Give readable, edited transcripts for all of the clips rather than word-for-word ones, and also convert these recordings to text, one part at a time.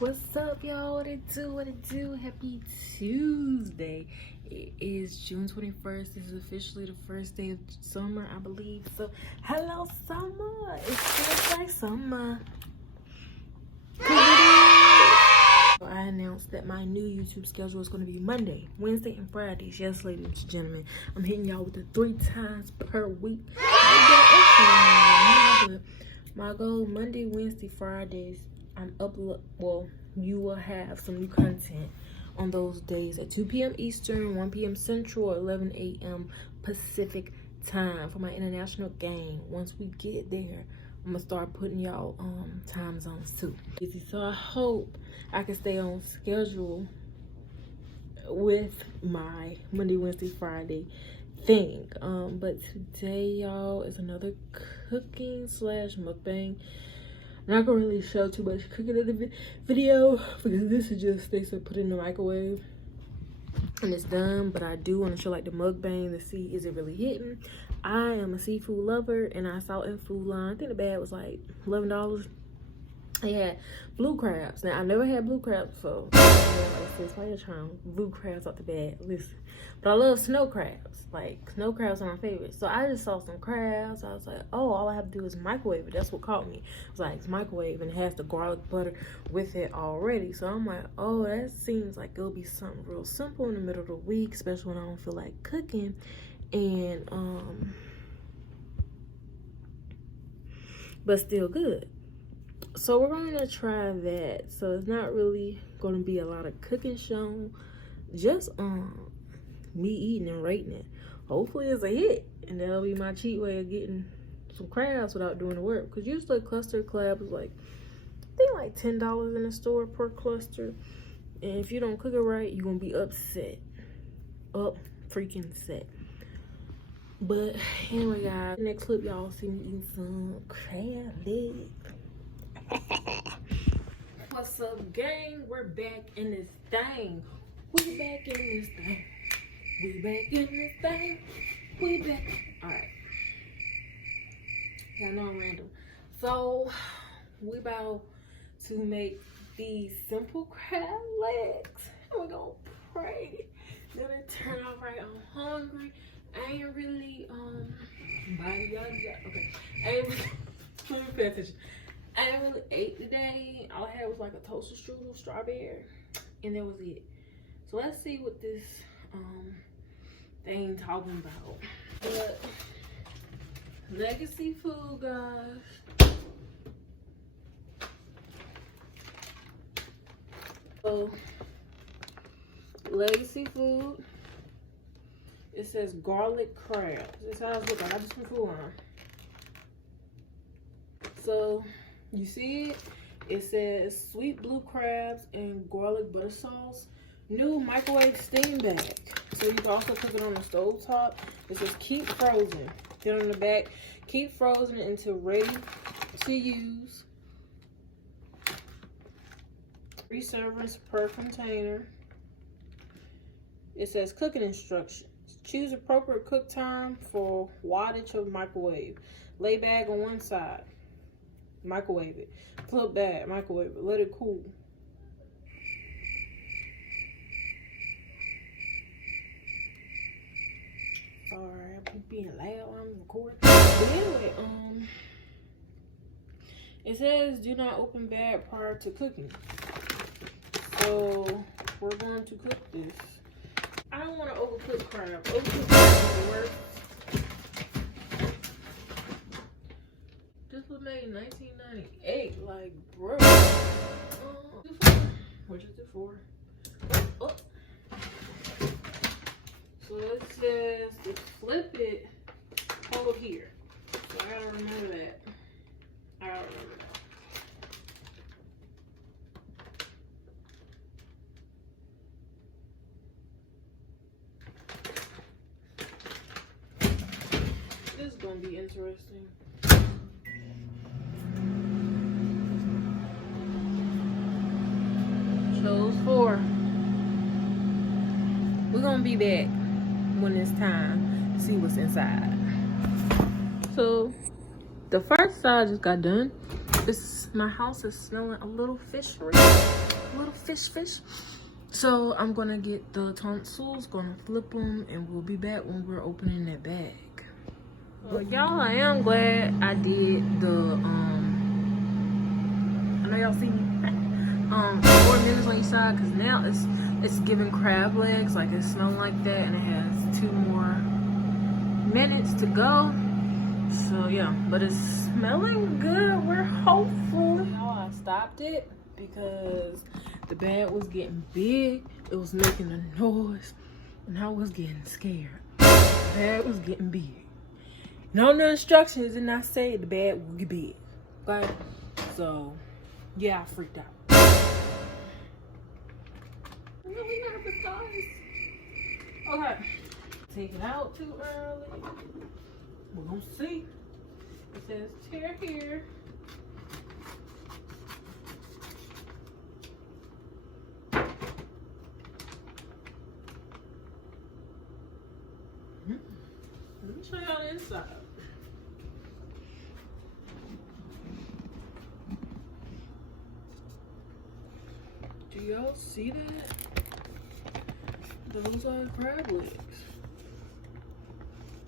What's up, y'all? What it do? What it do? Happy Tuesday. It is June 21st. This is officially the first day of summer, I believe. So, hello, summer. It feels like summer. I announced that my new YouTube schedule is going to be Monday, Wednesday, and Fridays. Yes, ladies and gentlemen, I'm hitting y'all with it 3 times per week. My goal, Monday, Wednesday, Fridays, you will have some new content on those days at 2 p.m. Eastern, 1 p.m. Central, or 11 a.m. Pacific time for my international gang. Once we get there, I'm gonna start putting y'all time zones too. So I hope I can stay on schedule with my Monday, Wednesday, Friday thing. But today, y'all, is another cooking / mukbang. I'm not gonna really show too much cooking in the video because this is just, they said put it in the microwave and it's done. But I do want to show like the mukbang to see, is it really hitting? I am a seafood lover and I saw in Food Line, I think the bag was like $11. I had blue crabs. Now I never had blue crabs before. Blue crabs out the bag. Listen, but I love snow crabs. Like, snow crabs are my favorite. So I just saw some crabs. I was like, oh, all I have to do is microwave it. That's what caught me. It's like, it's microwave and it has the garlic butter with it already. So I'm like, oh, that seems like it'll be something real simple in the middle of the week, especially when I don't feel like cooking. And but still good. So we're going to try that. So it's not really going to be a lot of cooking shown, just me eating and rating it. Hopefully it's a hit, and that'll be my cheat way of getting some crabs without doing the work. Because usually a cluster of crabs is like, I think like $10 in the store per cluster. And if you don't cook it right, you're going to be upset. Freaking set. But anyway, guys, in the next clip, y'all see me eating some crab legs. What's up, gang? We're back in this thing. We back in this thing. We back in this thing. We back. Alright. Y'all know I'm random. So, we about to make these simple crab legs. And we're gonna pray that it turn out right. I'm hungry. I ain't really, okay. I ain't really, let me pay attention. I didn't really ate today. All I had was like a toaster strudel, strawberry, and that was it. So let's see what this thing talking about. But legacy food, guys. So legacy food. It says garlic crabs. This is how it's looking. I just put Food Line. So you see it? It says sweet blue crabs and garlic butter sauce. New microwave steam bag. So you can also cook it on the stove top. It says keep frozen. Then on the back, keep frozen until ready to use. 3 servings per container. It says cooking instructions. Choose appropriate cook time for wattage of microwave. Lay bag on one side. Microwave it. Flip bag, microwave it. Let it cool. Sorry, I'm being loud when I'm recording. But anyway, it says do not open bag prior to cooking. So we're going to cook this. I don't want to overcook crab. Overcook crab is the worst. This was made in 1998. Like, bro. What is it for? Oh. So it says to flip it, hold here. So I gotta remember that. I gotta remember that. This is gonna be interesting. Chose 4. We're gonna be back when it's time to see what's inside. So the first side just got done. My house is smelling a little fishery. little fish. So I'm gonna get the tonsils, gonna flip them, and we'll be back when we're opening that bag. Well, y'all, I am glad I did the I know y'all see me 4 minutes on each side, because now it's giving crab legs, like it's smelling like that, and it has 2 more minutes to go. So yeah, but it's smelling good. We're hopeful. Y'all, I stopped it because the bag was getting big. It was making a noise, and I was getting scared. The bag was getting big. No, the instructions did not say the bag would get big. Okay, so yeah, I freaked out. I'm really nervous, guys. Okay, take it out too early. We're gonna see. It says tear here. Let me show y'all the inside. Do y'all see that? Those are crab legs.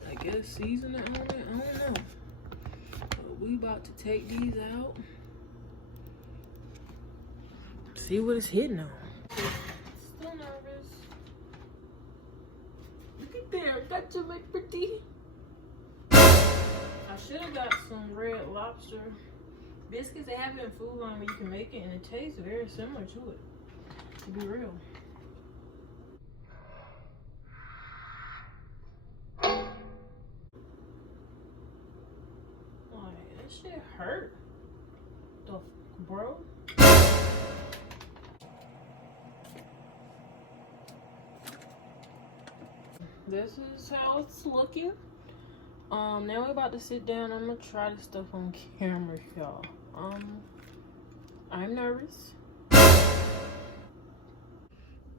I guess season it on it. I don't know. But we about to take these out. See what it's hitting on. Still nervous. Look at there. Got you, my pretty. I should have got some Red Lobster biscuits. They have it in Food Line where you can make it, and it tastes very similar to it, to be real. Like, that shit hurt. The bro. This is how it's looking. Now we're about to sit down. I'm gonna try this stuff on camera, y'all. I'm nervous.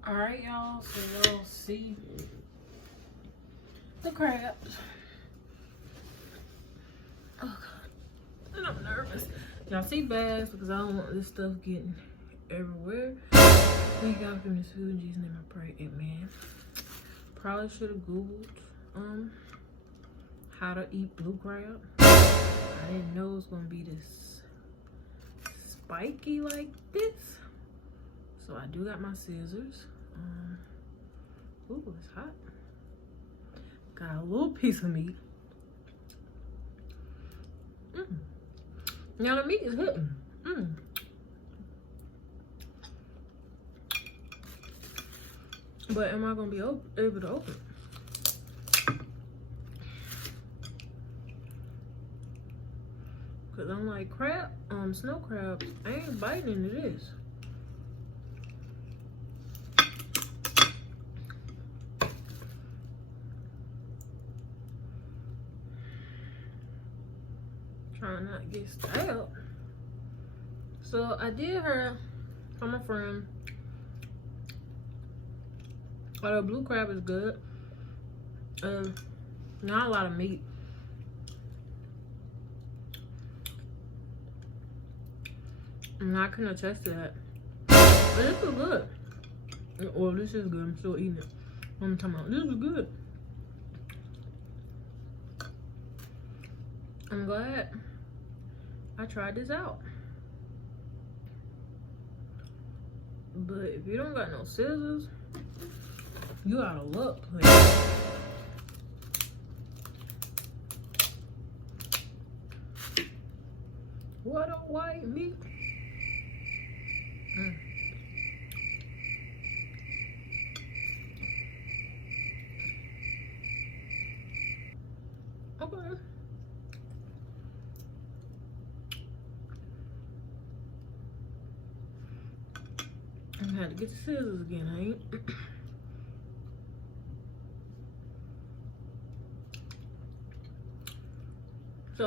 Alright, y'all, so y'all see the crabs. Oh god, and I'm nervous. Y'all see bags because I don't want this stuff getting everywhere. Thank God for this food in Jesus' name I pray, amen. Probably should have Googled how to eat blue crab. I didn't know it was gonna be this spiky like this. So I do got my scissors. Ooh, it's hot. Got a little piece of meat. Now the meat is hitting. But am I gonna be able to open it? Cause I'm like crab, snow crabs, I ain't biting into this. Trying not to get stabbed. So I did hear from a friend, the blue crab is good. Not a lot of meat. And I can attest to that. But this is good. Well, this is good. I'm still eating it. I'm talking about this is good. I'm glad I tried this out. But if you don't got no scissors, you out of luck, please. What a white meat. Okay. I had to get the scissors again, I ain't. So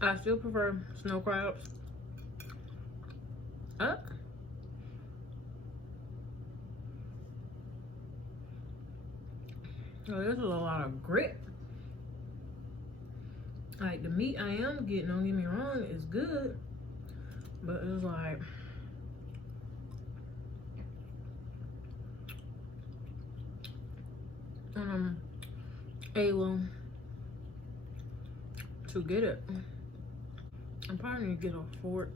I still prefer snow crabs. Oh, this is a lot of grit. Like, the meat I am getting, don't get me wrong, is good. But it's like, and I'm able to get it. I'm probably gonna get a fork.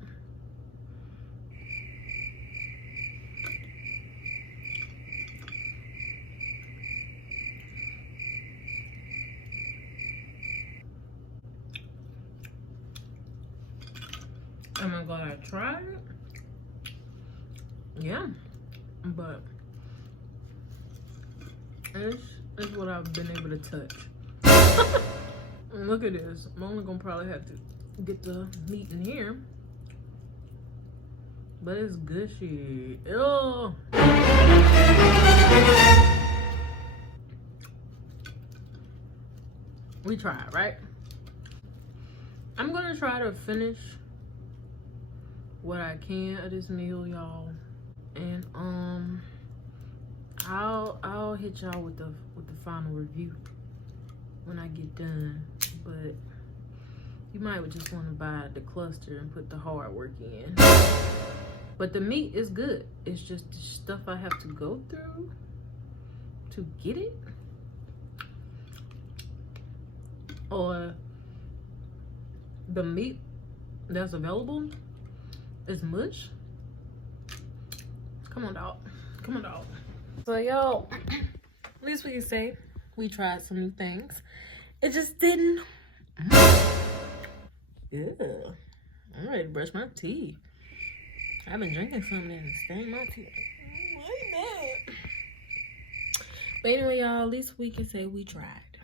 Am I glad I tried it? Yeah, but this is what I've been able to touch. Look at this. I'm only gonna probably have to get the meat in here, but it's good shit. Oh, we tried, right? I'm gonna try to finish what I can of this meal, y'all, and I'll hit y'all with the final review when I get done. But you might just want to buy the cluster and put the hard work in. But the meat is good. It's just the stuff I have to go through to get it, or the meat that's available is mush. Come on, dog. Come on, dog. So, y'all, at least we can say we tried some new things. It just didn't. Yeah. I'm ready to brush my teeth. I've been drinking something and stained my teeth. Like that. But anyway, y'all, at least we can say we tried.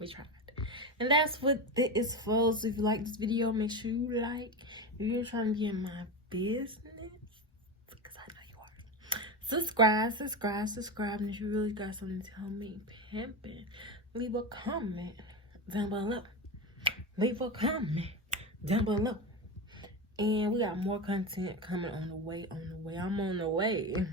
We tried. And that's what it is for. So if you like this video, make sure you like. If you're trying to get in my business, because I know you are. Subscribe. And if you really got something to tell me, pimping, leave a comment down below. Leave a comment down below. And we got more content coming on the way. I'm on the way.